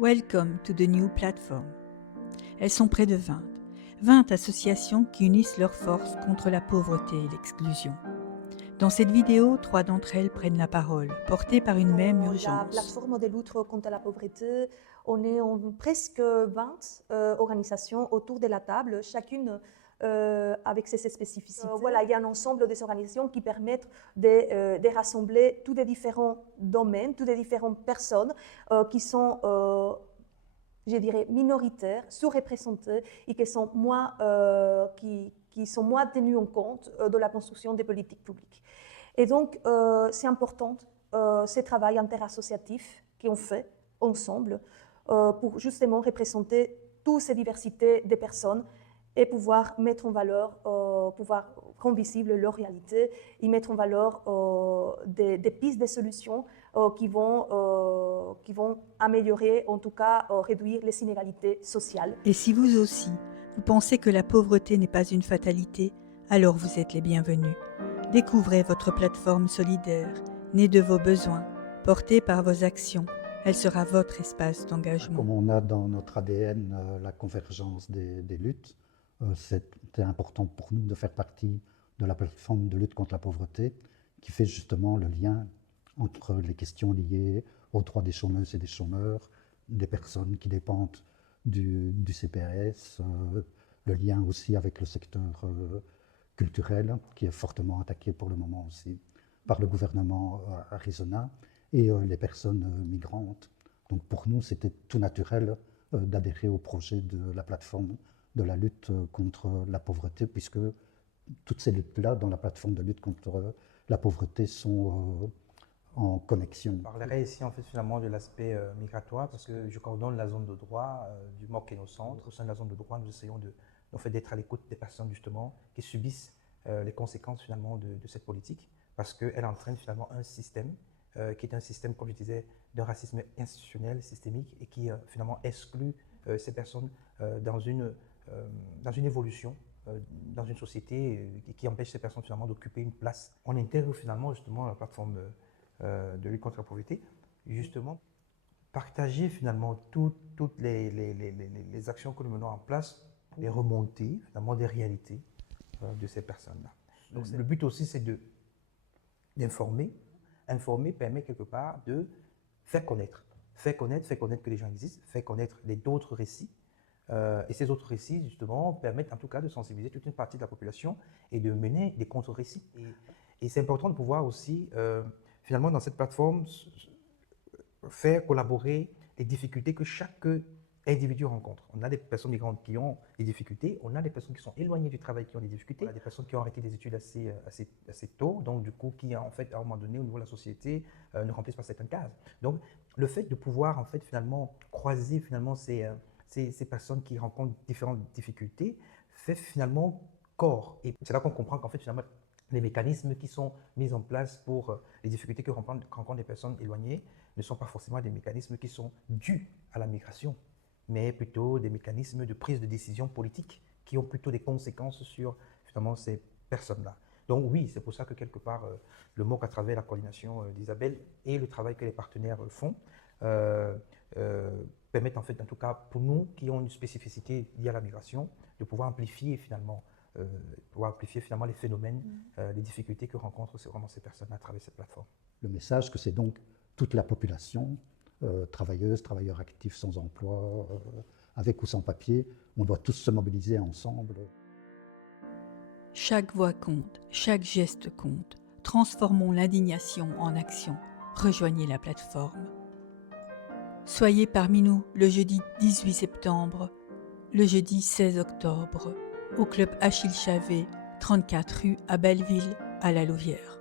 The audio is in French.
Welcome to the new platform. Elles sont près de 20 associations qui unissent leurs forces contre la pauvreté et l'exclusion. Dans cette vidéo, 3 d'entre elles prennent la parole, portées par une même La urgence. plateforme de lutte contre la pauvreté, on est en presque 20 organisations autour de la table, chacune avec ses spécificités. Voilà, il y a un ensemble des organisations qui permettent de rassembler tous les différents domaines, toutes les différentes personnes qui sont, je dirais, minoritaires, sous-représentées et qui sont moins tenues en compte de la construction des politiques publiques. Et donc, c'est important ce travail interassociatif qu'on fait ensemble pour justement représenter toutes ces diversités de personnes et pouvoir mettre en valeur, pouvoir rendre visible leur réalité et mettre en valeur des pistes de solutions qui vont améliorer, en tout cas réduire les inégalités sociales. Et si vous aussi, vous pensez que la pauvreté n'est pas une fatalité, alors vous êtes les bienvenus. Découvrez votre plateforme solidaire, née de vos besoins, portée par vos actions. Elle sera votre espace d'engagement. Comme on a dans notre ADN la convergence des luttes, c'était important pour nous de faire partie de la plateforme de lutte contre la pauvreté qui fait justement le lien entre les questions liées aux droits des chômeuses et des chômeurs, des personnes qui dépendent du CPAS, le lien aussi avec le secteur culturel qui est fortement attaqué pour le moment aussi par le gouvernement Arizona et les personnes migrantes. Donc pour nous, c'était tout naturel d'adhérer au projet de la plateforme de la lutte contre la pauvreté, puisque toutes ces luttes-là, dans la plateforme de lutte contre la pauvreté, sont en connexion. Je parlerai ici en fait finalement de l'aspect migratoire, parce que je coordonne la zone de droit du MOC et nos centres. Au sein de la zone de droit, nous essayons d'être à l'écoute des personnes justement qui subissent les conséquences finalement de cette politique, parce qu'elle entraîne finalement un système qui est un système, comme je disais, d'un racisme institutionnel, systémique, et qui finalement exclut ces personnes dans une évolution, dans une société qui empêche ces personnes finalement d'occuper une place. On intègre finalement justement la plateforme de lutte contre la pauvreté, justement partager finalement toutes les actions que nous menons en place pour les remonter finalement des réalités de ces personnes-là. Donc le but aussi c'est d'informer. Informer permet quelque part de faire connaître que les gens existent, faire connaître d'autres récits. Et ces autres récits, justement, permettent en tout cas de sensibiliser toute une partie de la population et de mener des contre-récits. Et c'est important de pouvoir aussi, finalement, dans cette plateforme, faire collaborer les difficultés que chaque individu rencontre. On a des personnes migrantes qui ont des difficultés, on a des personnes qui sont éloignées du travail qui ont des difficultés, on a des personnes qui ont arrêté des études assez tôt, donc du coup qui en fait à un moment donné au niveau de la société ne remplissent pas certaines cases. Donc le fait de pouvoir en fait finalement croiser finalement ces personnes qui rencontrent différentes difficultés fait finalement corps. Et c'est là qu'on comprend qu'en fait finalement les mécanismes qui sont mis en place pour les difficultés que rencontrent les personnes éloignées ne sont pas forcément des mécanismes qui sont dus à la migration, mais plutôt des mécanismes de prise de décision politique qui ont plutôt des conséquences sur finalement ces personnes-là. Donc oui, c'est pour ça que quelque part, le MOC, à travers la coordination d'Isabelle et le travail que les partenaires font, permettent en fait, en tout cas pour nous qui ont une spécificité liée à la migration, de pouvoir amplifier finalement les phénomènes, les difficultés que rencontrent vraiment ces personnes à travers cette plateforme. Le message que c'est donc toute la population, travailleuses, travailleurs actifs sans emploi, avec ou sans papier, on doit tous se mobiliser ensemble. Chaque voix compte, chaque geste compte. Transformons l'indignation en action. Rejoignez la plateforme. Soyez parmi nous le jeudi 18 septembre, le jeudi 16 octobre, au club Achille Chavet, 34 rue à Belleville, à La Louvière.